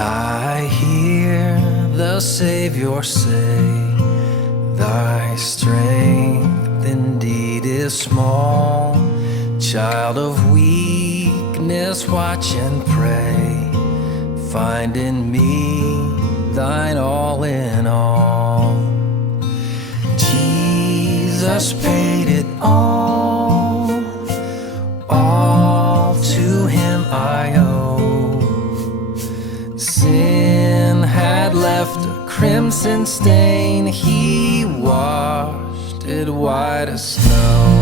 I hear the Savior say, thy strength indeed is small. Child of weakness, watch and pray. Find in me thine all in all. Jesus paid it all to him I owe. Sin had left a crimson stain, he washed it white as snow.